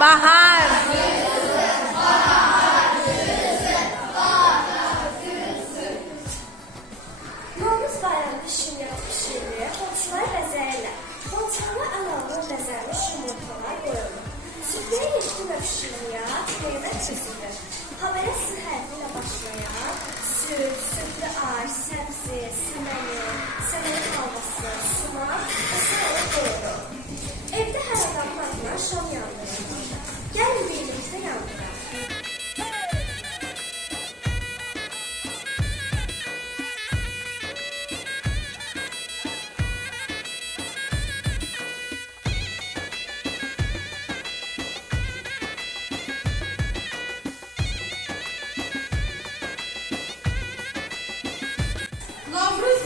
Bahar. Novruz bayramı pişirilir, xonçalar bəzəyirlər. Xonçalara əlavə bəzənmiş yumurtalar qoyulur. Süfrəyə yetkin pişirilir, meyvə çizilir. Havaya səhərli ilə başlayan süt, sütlü aş, səbzi, səməni halvası, sumak və sairə qoyulur. Evdə hər adamın adına şam yandırılır. Gəlin birlikdə yandıraq. Novruz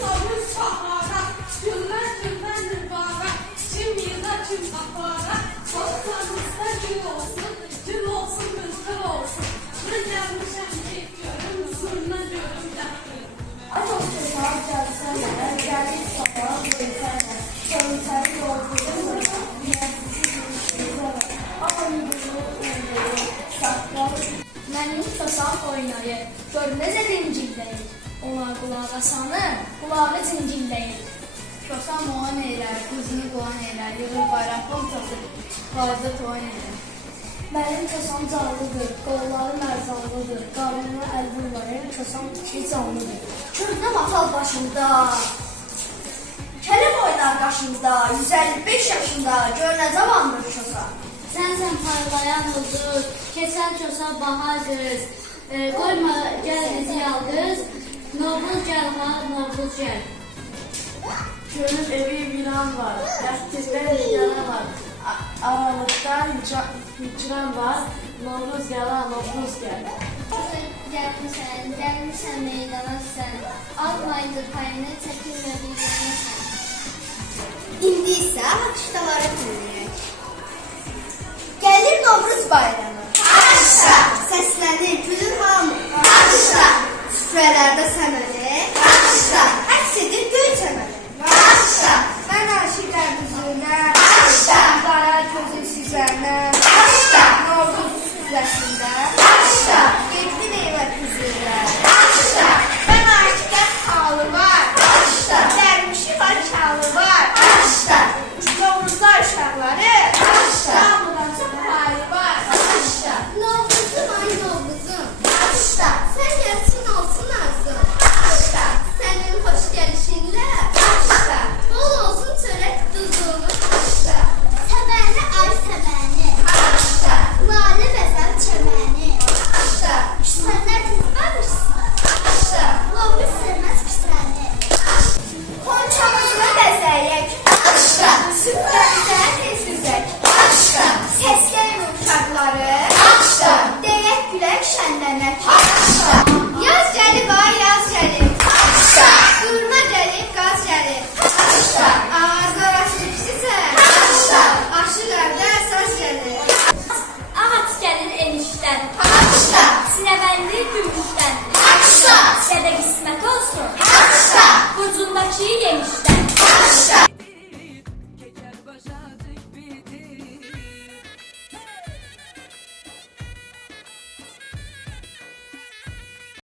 bahara, güller güllendir bara, kim yıla kim bahara, soframızda gül olsun, gül olsun rızkı olsun. Ben gelmişim bekliyorum, zurna diyorum yapıyorum. Ay çok güzel gelsene, geldik sabah bölsene, söylesene yolculuğu, Mənim sasam oynayır, gör necə dincildəyir. Onlar qulağa sanır, qulağı cincildəyir. Şosam oğan eylər, qızını qoğan eylər, yığır bayraq pomçası, vazda toğan eylər. Mənim kasam canlıdır, qolları mərzanlıdır, qarnına əlbir var, kasam içi canlıdır. Köhnə masal başında, kələm oynar qaşında, 155 yaşında, gör nə zamandır kasam. Sənsən parlayan ulduz, keçən çosa bahar qız, qoyma gəl bizi yalqız, Novruz gəl ha, Novruz gəl. Gönül evi viran var, dəstizdən yana var. Aralıqda hicran var, Novruz gəl ha, Novruz gəl. Gəlmişsən meydana sən, almaydı payını, çəkilmə bir yana sən. İndi isə haçdaları dinləyək. Gəlir Novruz bayramı. Aşra! Səslənir gülür hamı. Aşra! Süfrələrdə səməni. Aşra! Əks edir göy çəməni. Aşra! Mən aşıqlar düzünə. Aşra! Qara gözün sizənə. Aşra! Novruz süfrəsində. Aşra! Yetdi meyvə düzünə. Aşra! Mən aşıqlar halı var. Aşra! Dərmişi var şalı var. Aşra! Novruzlar uşaqları. Aşra! Hamıdan çox payı var. Aşra! Novruzum ay Novruzum, Aşra! sən gəlsin olsun arzum. Aşra! Sənin xoş gəlişinlə, Aşra! bol olsun çörək duzun. Aşra! Səməni ay səməni, Aşra! lalə bəzər çəməni. Aşra! Küsənlər tez barışsın, Aşra! Novruz sevməz küsəni. Xonçamızı bəzəyək. Aşra! Süfrəmizə tez üzək. Aşra! Səsləyin uşaqları. Aşra! Deyək gülək şənlənək. Aşra! Yaz gəlib ay yaz gəlib. Aşra! Durma gəlib qaz gəlib. Aşra! Ağızlar açılıbsizə. Aşra! Aşıq evdə əsas gəlir. Ağac gəlir enişdən, Aşra! sinəbəndi gümüşdən. Aşra! Sədə qismət olsun, Aşra! burcundakı yemişdən. Aşra!